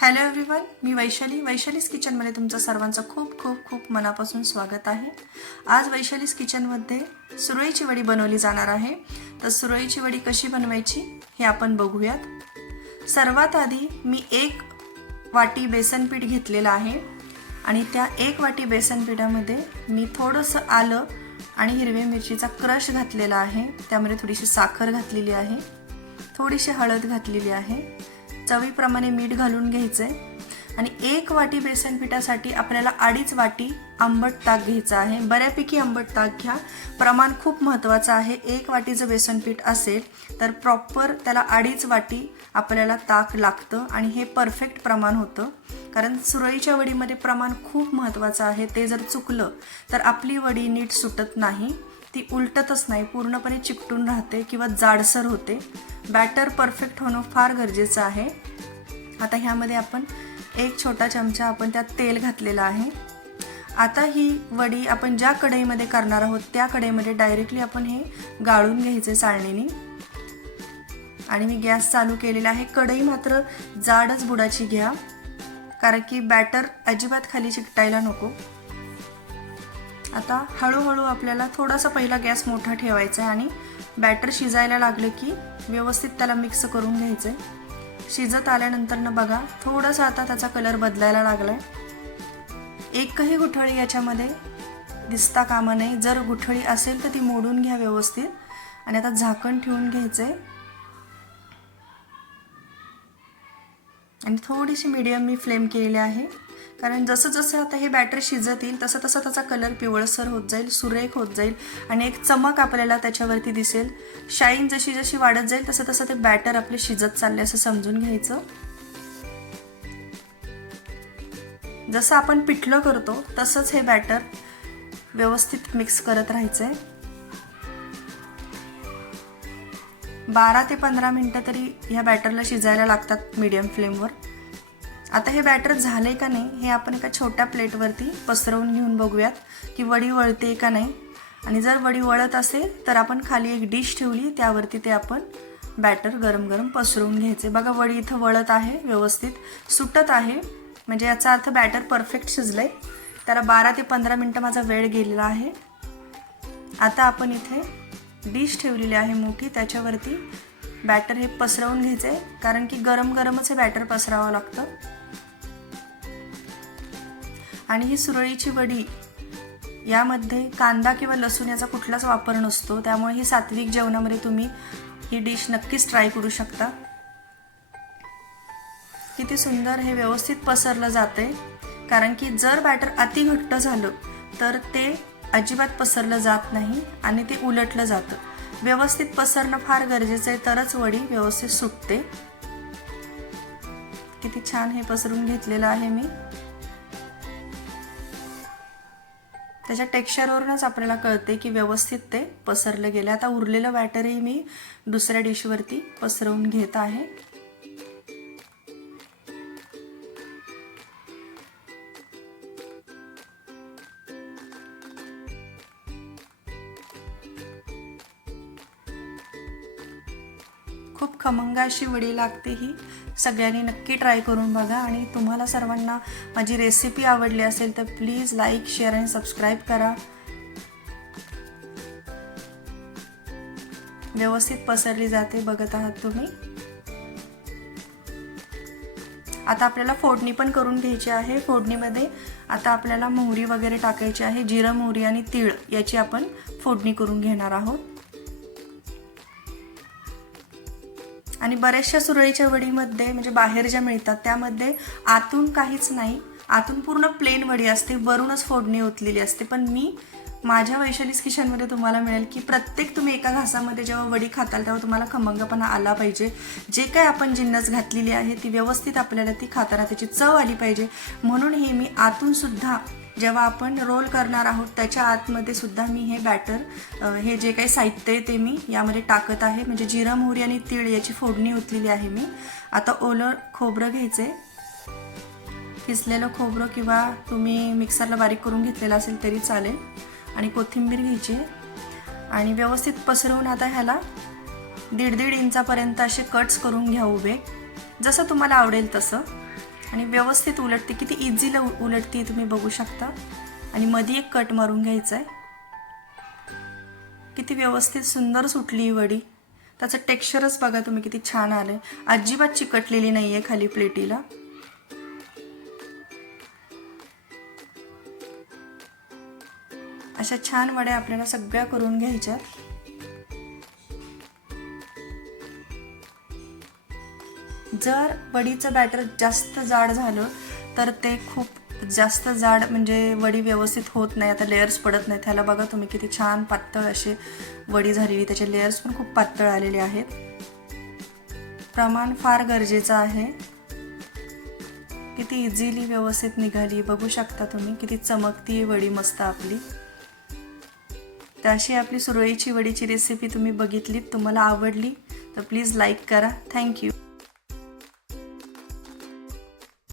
Hello everyone मी वैशाली. वैशालीस किचनमध्ये तुमचं सर्वांचं खूप खूप खूप मनापासून स्वागत आहे. आज वैशालीस किचनमध्ये सुरळीची वडी बनवली जाणार आहे. तर सुरळीची वडी कशी बनवायची हे आपण बघूयात. सर्वात आधी मी एक वाटी बेसन पीठ घेतलेलं आहे आणि त्या एक वाटी बेसन पिठामध्ये मी थोडंसं आलं आणि हिरव्या मिरचीचा क्रश घातलेला आहे. त्यामध्ये थोडीशी साखर घातलेली आहे. थोडीशी हळद घातलेली आहे. चवीप्रमाणे मीठ घालून घ्यायचं आहे आणि एक वाटी बेसन पिठासाठी आपल्याला अडीच वाटी आंबट ताक घ्यायचं आहे. बऱ्यापैकी आंबट ताक घ्या. प्रमाण खूप महत्त्वाचं आहे. एक वाटी जर बेसन पीठ असेल तर प्रॉपर त्याला अडीच वाटी आपल्याला ताक लागतं आणि हे परफेक्ट प्रमाण होतं. कारण सुरळीच्या वडीमध्ये प्रमाण खूप महत्त्वाचं आहे. ते जर चुकलं तर आपली वडी नीट सुटत नाही. ती उलटतच नाही. पूर्णपणे चिकटून राहते किंवा जाडसर होते. बॅटर परफेक्ट होणं फार गरजेचं आहे. आता ह्यामध्ये आपण एक छोटा चमचा आपण त्यात तेल घातलेलं आहे. आता ही वडी आपण ज्या कढईमध्ये करणार आहोत त्या कढईमध्ये डायरेक्टली आपण हे गाळून घ्यायचे चाळणीने आणि मी गॅस चालू केलेला आहे. कढई मात्र जाडच बुडाची घ्या. कारण की बॅटर अजिबात खाली चिकटायला नको. आता हळूहळू आपल्याला थोडासा पहिला गॅस मोठा ठेवायचा आहे आणि बॅटर शिजायला लागलं की व्यवस्थित त्याला मिक्स करून घ्यायचं आहे शिजत आल्यानंतर ना बघा थोडासा आता त्याचा कलर बदलायला लागला आहे एकही गुठळी याच्यामध्ये दिसता कामा नये. जर गुठळी असेल तर ती मोडून घ्या व्यवस्थित. आणि आता झाकण ठेवून घ्यायचं आहे आणि थोडीशी मीडियम मी फ्लेम केली आहे. कारण जसं जसं आता हे बॅटर शिजत येईल तसं तसं त्याचा कलर पिवळसर होत जाईल सुरेख होत जाईल आणि एक चमक आपल्याला त्याच्यावरती दिसेल. शाईन जशी जशी वाढत जाईल तसं तसं ते बॅटर आपले शिजत चालले असं समजून घ्यायचं. जसं आपण पिठलं करतो तसंच हे बॅटर व्यवस्थित मिक्स करत राहायचं आहे बारा ते पंधरा मिनटं तरी ह्या बॅटरला शिजायला लागतात मीडियम फ्लेमवर आता हे बॅटर झाले का नाही हे आपण एका छोट्या प्लेटवरती पसरवून घेऊन बघूयात की वडी वळते का नाही. आणि जर वडी वळत असेल तर आपण खाली एक डिश ठेवली त्यावरती ते आपण बॅटर गरम गरम पसरवून घ्यायचे. बघा वडी इथं वळत आहे व्यवस्थित सुटत आहे. म्हणजे याचा अर्थ बॅटर परफेक्ट शिजलं आहे त्याला बारा ते पंधरा मिनटं माझा वेळ गेलेला आहे. आता आपण इथे डिश ठेवलेली आहे मोठी त्याच्यावरती बॅटर हे पसरवून घ्यायचं आहे कारण की गरम गरमच हे बॅटर पसरावं लागतं. आणि ही सुरळीची वडी यामध्ये कांदा किंवा लसूण याचा कुठलाच वापर नसतो त्यामुळे ही सात्विक जेवणामध्ये तुम्ही ही डिश नक्कीच ट्राय करू शकता. किती सुंदर हे व्यवस्थित पसरलं जाते कारण की जर बॅटर अति घट्ट झालं तर ते अजिबात पसरलं जात नाही आणि ते उलटलं जातं. व्यवस्थित पसरणं फार गरजेचं आहे तरच वडी व्यवस्थित सुटते. किती छान हे पसरून घेतलेलं आहे मी. त्याच्या टेक्स्चरवरूनच आपल्याला कळते की व्यवस्थित ते पसरलं गेलं. आता उरलेलं बॅटरही मी दुसऱ्या डिशवरती पसरवून घेत आहे. खूप खमंग अशी वडी लागते ही. सगळ्यांनी नक्की ट्राय करून बघा आणि तुम्हाला सर्वांना माझी रेसिपी आवडली असेल तर प्लीज लाईक शेअर आणि सबस्क्राईब करा. व्यवस्थित पसरली जाते बघत आहात तुम्ही. आता आपल्याला फोडणी पण करून घ्यायची आहे. फोडणीमध्ये आता आपल्याला मोहरी वगैरे टाकायची आहे. जिरं मोहरी आणि तीळ याची आपण फोडणी करून घेणार आहोत. आणि बऱ्याचशा सुरळीच्या वडीमध्ये म्हणजे बाहेर ज्या मिळतात त्यामध्ये आतून काहीच नाही. आतून पूर्ण प्लेन वडी असते वरूनच फोडणी ओतलेली असते. पण मी माझ्या वैशालीस किचनमध्ये तुम्हाला मिळेल की प्रत्येक तुम्ही एका घासामध्ये जेव्हा वडी खाताल तेव्हा तुम्हाला खमंगपणा आला पाहिजे. जे काय आपण जिन्नस घातलेली आहे ती व्यवस्थित आपल्याला ती खाताना त्याची चव आली पाहिजे. म्हणून हे मी आतूनसुद्धा जेव्हा आपण रोल करणार आहोत त्याच्या आतमध्ये सुद्धा मी हे बॅटर हे जे काही साहित्य आहे ते मी यामध्ये टाकत आहे. म्हणजे जिरा मोहरी आणि तीळ याची फोडणी ओतलेली आहे मी. आता ओलं खोबरं घ्यायचे. किसलेलं खोबरं किंवा तुम्ही मिक्सरला बारीक करून घेतलेलं असेल तरी चालेल. आणि कोथिंबीर घ्यायची. आणि व्यवस्थित पसरवून आता ह्याला दीड दीड इंचापर्यंत असे कट्स करून घ्या उभे. जसं तुम्हाला आवडेल तसं. आणि व्यवस्थित उलटते. किती इझीला उलटते तुम्ही बघू शकता. आणि मध्ये एक कट मारून घ्यायचा आहे किती व्यवस्थित सुंदर सुटली ही वडी. त्याचं टेक्स्चरच बघा तुम्ही किती छान आलं आहे अजिबात चिकटलेली नाही आहे खाली प्लेटीला अशा छान वड्या आपल्याला सगळ्या करून घ्यायच्या जर वडीचं बॅटर जास्त जाड झालं तर ते खूप जास्त जाड म्हणजे वडी व्यवस्थित होत नाही. आता लेयर्स पडत नाही त्याला बघा तुम्ही किती छान पातळ अशी वडी झालेली. त्याचे लेयर्स पण खूप पातळ आलेले आहेत. प्रमाण फार गरजेचं आहे. किती इझिली व्यवस्थित निघाली. बघू शकता तुम्ही किती चमकती वडी मस्त आपली. तर अशी आपली सुरळीची वडीची रेसिपी तुम्ही बघितलीत तुम्हाला आवडली तर प्लीज लाईक करा. थँक्यू